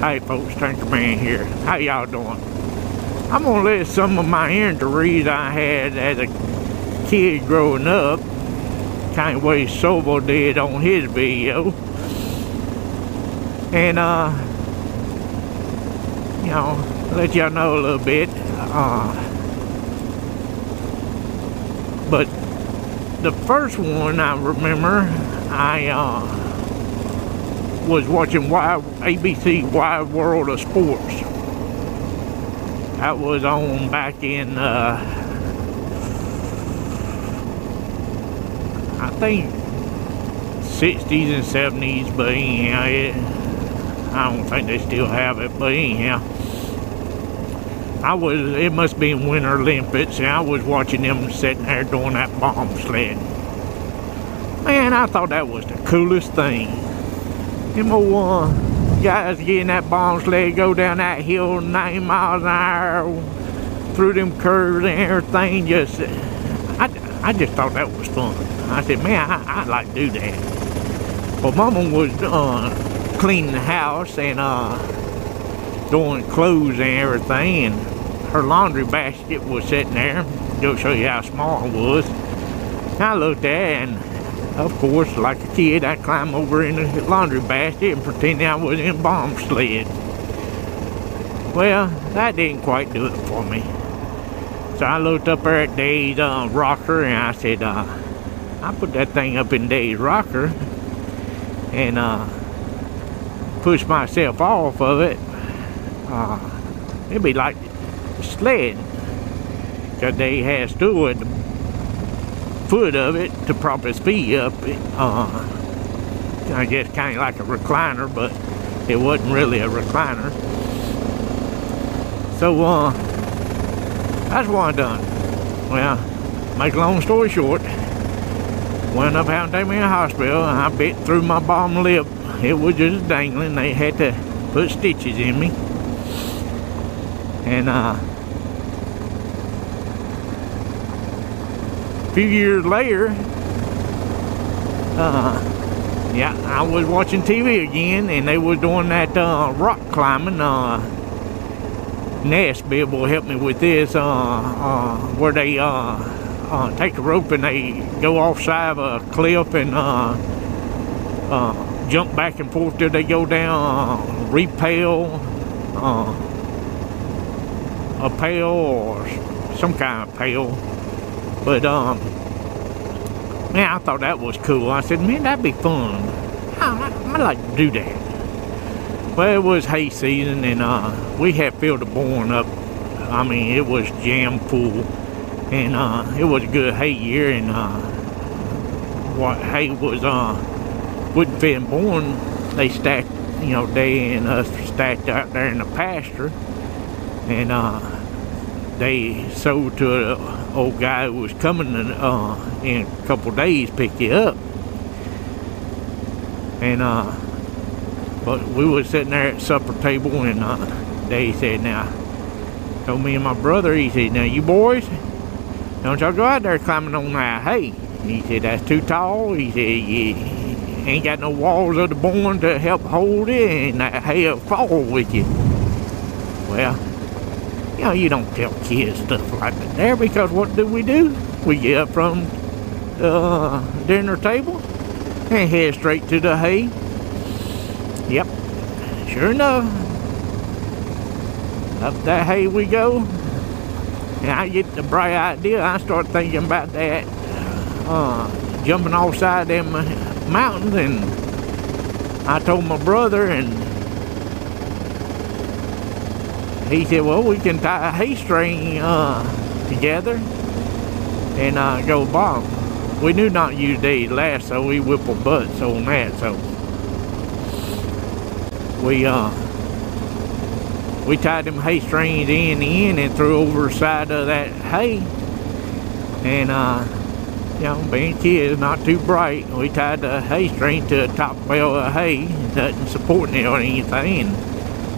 Hey folks, Tinkerman here. How y'all doing? I'm gonna let some of my injuries I had as a kid growing up, kind of way SOVA did on his video, and you know, let y'all know a little bit. But the first one I remember, I was watching ABC Wide World of Sports. That was on back in I think 60s and 70s, but anyhow, I don't think they still have it, but anyhow, it must be in Winter Olympics, and I was watching them sitting there doing that bomb sled. Man, I thought that was the coolest thing. Them old guys getting that bomb sled, go down that hill 90 miles an hour through them curves and everything. I just thought that was fun. I said, man, I'd like to do that. Well, Mama was cleaning the house and doing clothes and everything, and her laundry basket was sitting there. Just show you how small it was. And I looked at it, and of course, like a kid, I climbed over in the laundry basket and pretended I was in a bomb sled. Well, that didn't quite do it for me. So I looked up there at Dave's rocker, and I said, I put that thing up in Dave's rocker and push myself off of it. It'd be like sled, because Dave has stool at the foot of it to prop his feet up. I guess kind of like a recliner, but it wasn't really a recliner. So that's what I done. Well, make a long story short, went up having to take me to the hospital, and I bit through my bottom lip. It was just dangling. They had to put stitches in me, and a few years later, yeah, I was watching TV again, and they was doing that rock climbing. Ness be able to help me with this, where they take a rope and they go off side of a cliff and jump back and forth till they go down, rappel, a pail or some kind of pail. But man, I thought that was cool. I said, man, that'd be fun. I'd like to do that. Well, it was hay season, and we had filled the barn up. I mean, it was jam full, and it was a good hay year. And what hay was wouldn't fit in barn, they stacked, you know, they and us stacked out there in the pasture, and they sold to an old guy who was coming in a couple days, pick you up. And but we was sitting there at supper table, and they said, now, told me and my brother, he said, now you boys, don't y'all go out there climbing on that hay. He said, that's too tall. He said, you ain't got no walls of the barn to help hold it, and that hay will fall with you. Well, you know, you don't tell kids stuff like that there, because what do? We get up from the dinner table and head straight to the hay. Yep, sure enough, up that hay we go, and I get the bright idea. I start thinking about that, jumping off side them mountains, and I told my brother, and he said, well, we can tie a hay string together and go bomb. We knew not use Dave's lasso. We whip our butts on that, so we tied them hay strings in the end and threw over the side of that hay. And you know, being kids, not too bright, we tied the hay string to the top bale of hay, nothing supporting it or anything. And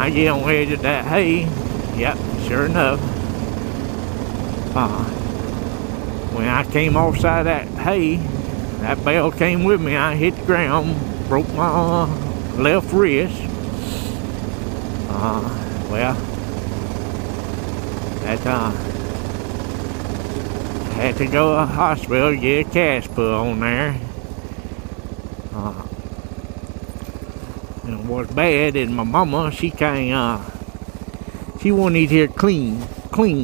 I get on the edge of that hay. Yep, sure enough, when I came off side of that hay, that bale came with me. I hit the ground, broke my left wrist, well, that had to go to the hospital to get a cast put on there. And what's bad is my mama, she can't, she wanted to hear clean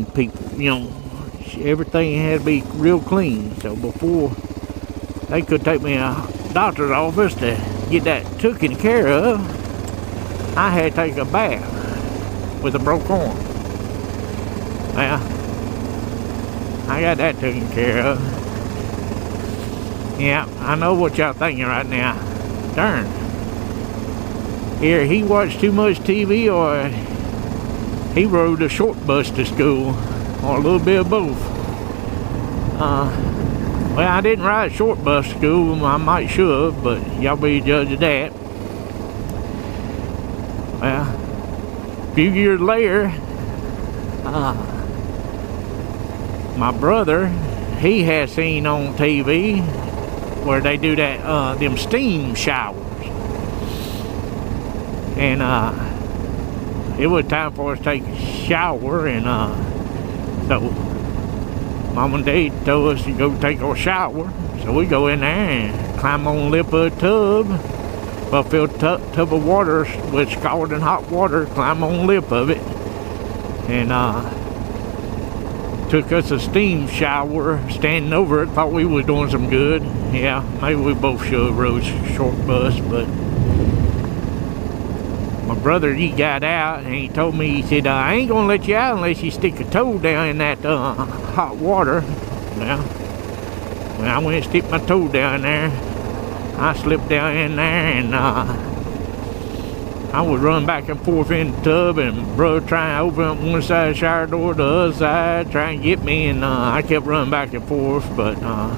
people, you know. Everything had to be real clean. So before they could take me to a doctor's office to get that taken care of, I had to take a bath with a broke arm. Well, I got that taken care of. Yeah, I know what y'all thinking right now. Darn. Here, he watched too much TV, or he rode a short bus to school, or a little bit of both. Well, I didn't ride a short bus to school. I might should, but y'all be the judge of that. Well, a few years later, my brother, he had seen on TV where they do that, them steam showers. And it was time for us to take a shower, and so Mom and Dad told us to go take our shower. So we go in there and climb on the lip of the tub. Well, fill a tub of water with scalding hot water, climb on the lip of it, and took us a steam shower, standing over it. Thought we was doing some good. Yeah, maybe we both should have rode short bus, but my brother, he got out and he told me, he said, I ain't gonna let you out unless you stick a toe down in that hot water. Well, when I went and stick my toe down there, I slipped down in there, and I would run back and forth in the tub, and brother trying to open up one side of the shower door, the other side, trying to get me, and I kept running back and forth. But now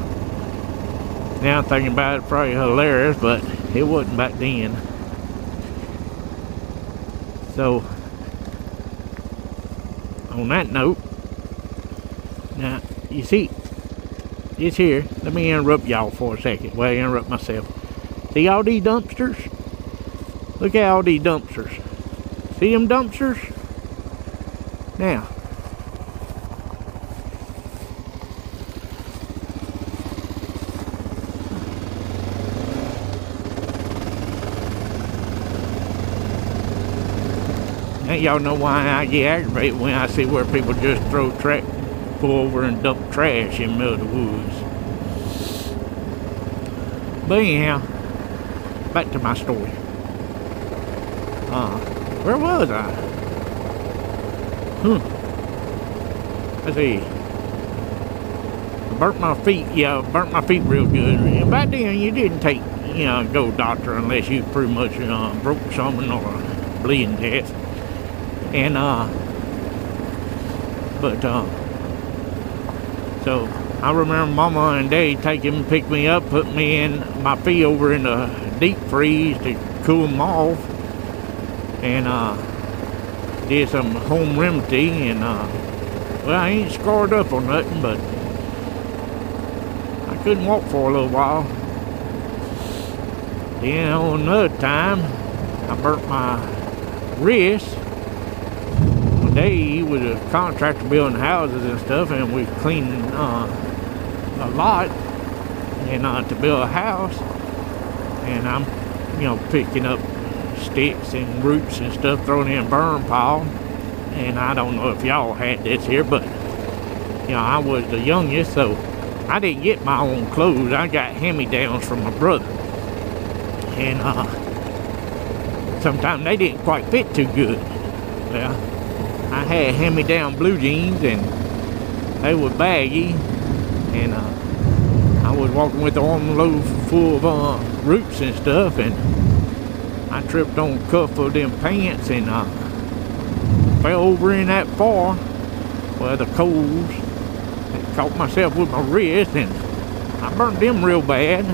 I'm thinking about it, probably hilarious, but it wasn't back then. So, on that note, now, you see, it's here. Let me interrupt y'all for a second. Well, I interrupt myself. See all these dumpsters? Look at all these dumpsters. See them dumpsters? Now, y'all know why I get aggravated when I see where people just pull over and dump trash in the middle of the woods. But anyhow, back to my story. Where was I? Let's see. I burnt my feet. Yeah, I burnt my feet real good. And back then, you didn't take, go to the doctor unless you pretty much broke something or bleeding to death. And so I remember Mama and Dad picked me up, put me in my feet over in the deep freeze to cool them off, and did some home remedy, and well, I ain't scarred up or nothing, but I couldn't walk for a little while. Then on another time, I burnt my wrist. He was a contractor building houses and stuff, and we cleaning a lot and to build a house, and I'm picking up sticks and roots and stuff, throwing in a burn pile. And I don't know if y'all had this here, but I was the youngest, so I didn't get my own clothes. I got hand-me-downs from my brother, and sometimes they didn't quite fit too good. Well, I had hand-me-down blue jeans, and they were baggy, and I was walking with the arm load full of roots and stuff, and I tripped on the cuff of them pants and fell over in that bar where the coals, and caught myself with my wrist, and I burnt them real bad.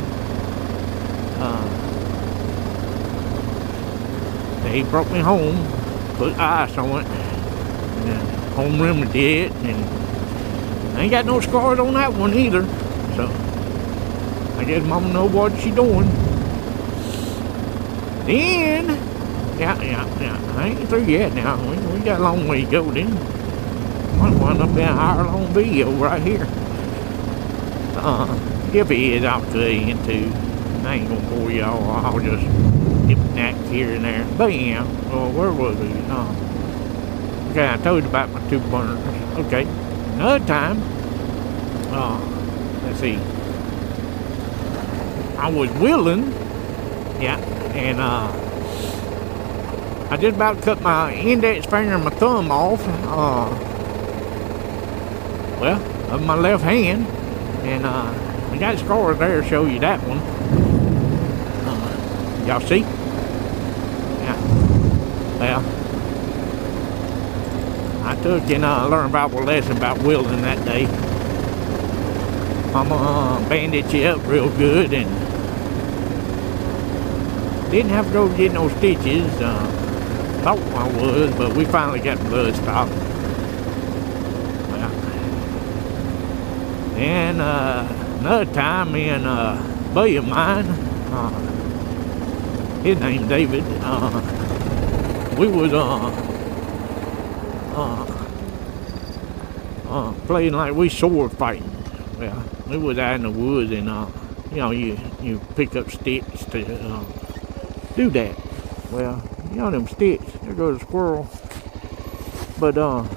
They brought me home, put ice on it, and home remedy it, and I ain't got no scars on that one either. So I guess Mama know what she doing. Then Yeah. I ain't through yet now. We got a long way to go then. Might wind up in an hour-long video right here. If it is, I'll cut into. I ain't gonna bore y'all. I'll just dip that here and there. But yeah, well, where was we? Okay, I told you about my 2 burners. Okay, another time. Let's see. I was willing. Yeah, and I just about cut my index finger and my thumb off. Well, of my left hand, and I got scars there to show you that one. Y'all see? Yeah. Well, I took and learned about a lesson about welding that day. I'm gonna bandage you up real good, and didn't have to go get no stitches. Thought I was, but we finally got blood stopped. Well, and another time, me and a buddy of mine, his name's David, we was playing like we sword fighting. Well, we was out in the woods, and you know, you pick up sticks to do that. Well, you know them sticks, there goes a squirrel. But them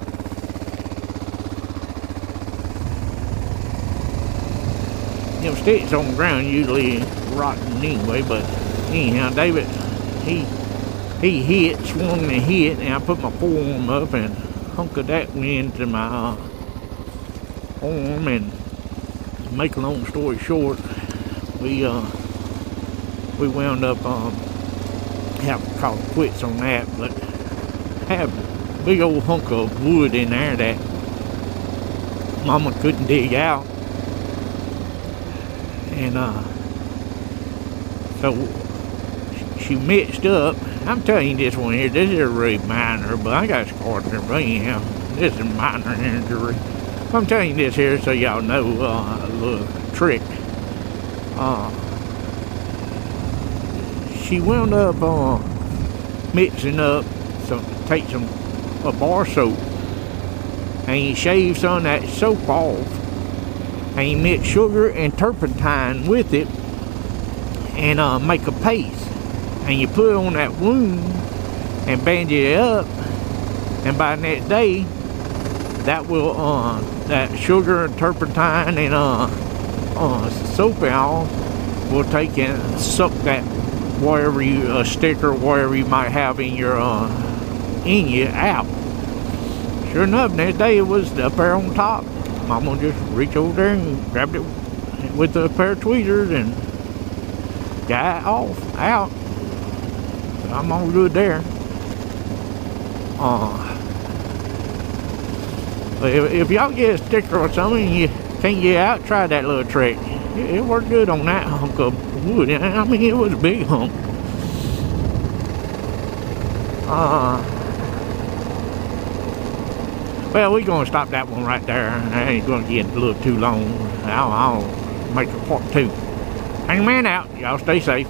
sticks on the ground usually rotten anyway. But anyhow, David, he hit, swung and hit, and I put my forearm up and hunkered that into my arm. And make a long story short, we wound up have to call it quits on that, but have a big old hunk of wood in there that Mama couldn't dig out, and so she mixed up. I'm telling you this one here, this is really minor, but I got scars there, but anyhow, this is a minor injury. I'm telling you this here so y'all know a little trick. She wound up mixing up take a bar soap, and you shave some of that soap off, and you mix sugar and turpentine with it, and make a paste, and you put it on that wound and bandage it up, and by the next day that will that sugar and turpentine and soap and all will take and suck that whatever you stick or whatever you might have in your in you out. Sure enough, next day it was up there on top. Mama just reached over there and grabbed it with a pair of tweezers and got it off out. So I'm all good there. If y'all get a sticker or something and you can't get out, try that little trick. It worked good on that hunk of wood. I mean, it was a big hunk. Well, we're going to stop that one right there. I ain't going to get a little too long. I'll make a part 2. Hangman out. Y'all stay safe.